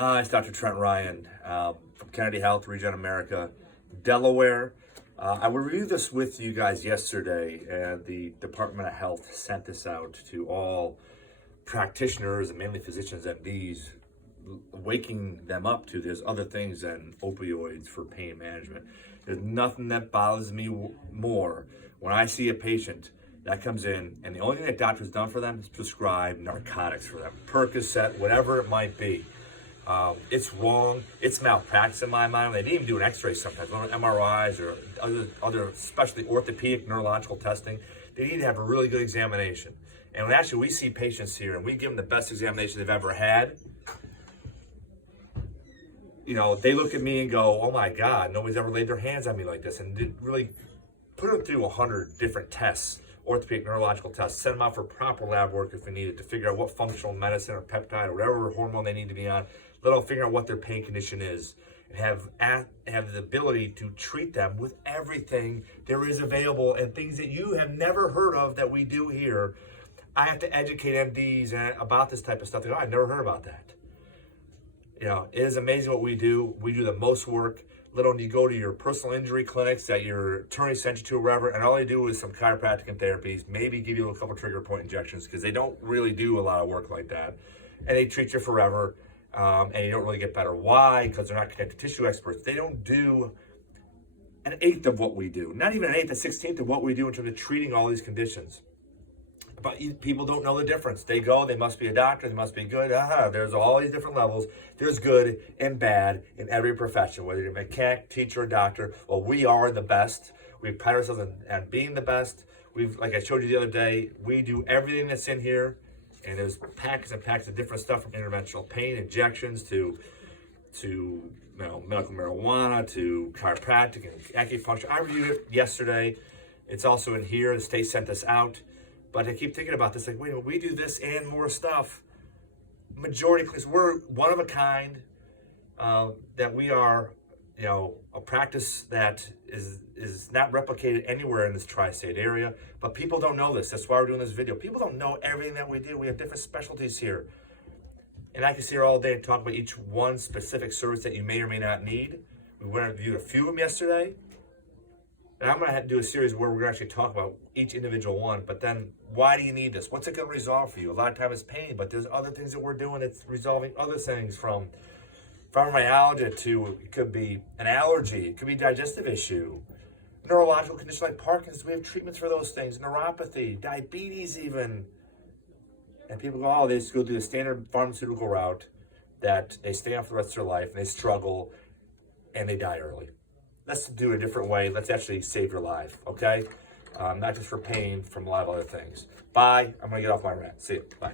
It's Dr. Trent Ryan from Kennedy Health, Region America, Delaware. I reviewed this with you guys yesterday, and the Department of Health sent this out to all practitioners and mainly physicians, MDs, waking them up to there's other things than opioids for pain management. There's nothing that bothers me more when I see a patient that comes in and the only thing that doctor's done for them is prescribe narcotics for them, Percocet, whatever it might be. It's wrong. It's malpractice in my mind. They didn't even do an x-ray sometimes, MRIs or other especially orthopedic neurological testing. They need to have a really good examination. And when actually we see patients here and we give them the best examination they've ever had, you know, they look at me and go, oh my God, nobody's ever laid their hands on me like this. And did really put them through 100 different tests, orthopedic neurological tests, send them out for proper lab work if we need it to figure out what functional medicine or peptide or whatever hormone they need to be on, let them figure out what their pain condition is, and have the ability to treat them with everything there is available and things that you have never heard of that we do here. I have to educate MDs about this type of stuff. They go, I've never heard about that. You know, it is amazing what we do. We do the most work. Literally, you go to your personal injury clinics that your attorney sent you to or wherever, and all they do is some chiropractic and therapies, maybe give you a couple trigger point injections because they don't really do a lot of work like that. And they treat you forever, and you don't really get better. Why? Because they're not connective tissue experts. They don't do an eighth of what we do. Not even an eighth, a 16th of what we do in terms of treating all these conditions. But people don't know the difference. They go, they must be a doctor, they must be good. There's all these different levels. There's good and bad in every profession, whether you're a mechanic, teacher, or doctor. Well, we are the best. We pride ourselves on being the best. Like I showed you the other day, we do everything that's in here, and there's packets and packets of different stuff from interventional pain injections to medical marijuana to chiropractic and acupuncture. I reviewed it yesterday. It's also in here. The state sent this out. But I keep thinking about this, like, wait a minute, we do this and more stuff. Majority, because we're one of a kind, that we are, you know, a practice that is not replicated anywhere in this tri-state area. But people don't know this. That's why we're doing this video. People don't know everything that we do. We have different specialties here. And I can sit here all day and talk about each one specific service that you may or may not need. We went and viewed a few of them yesterday. And I'm going to have to do a series where we're going to actually talk about each individual one. But then, why do you need this? What's it going to resolve for you? A lot of times it's pain, but there's other things that we're doing that's resolving other things, from fibromyalgia to, it could be an allergy, it could be a digestive issue, neurological condition like Parkinson's. We have treatments for those things, neuropathy, diabetes even. And people go, they just go through the standard pharmaceutical route that they stay on for the rest of their life, and they struggle, and they die early. Let's do it a different way. Let's actually save your life, okay? Not just for pain, from a lot of other things. Bye. I'm going to get off my rant. See you. Bye.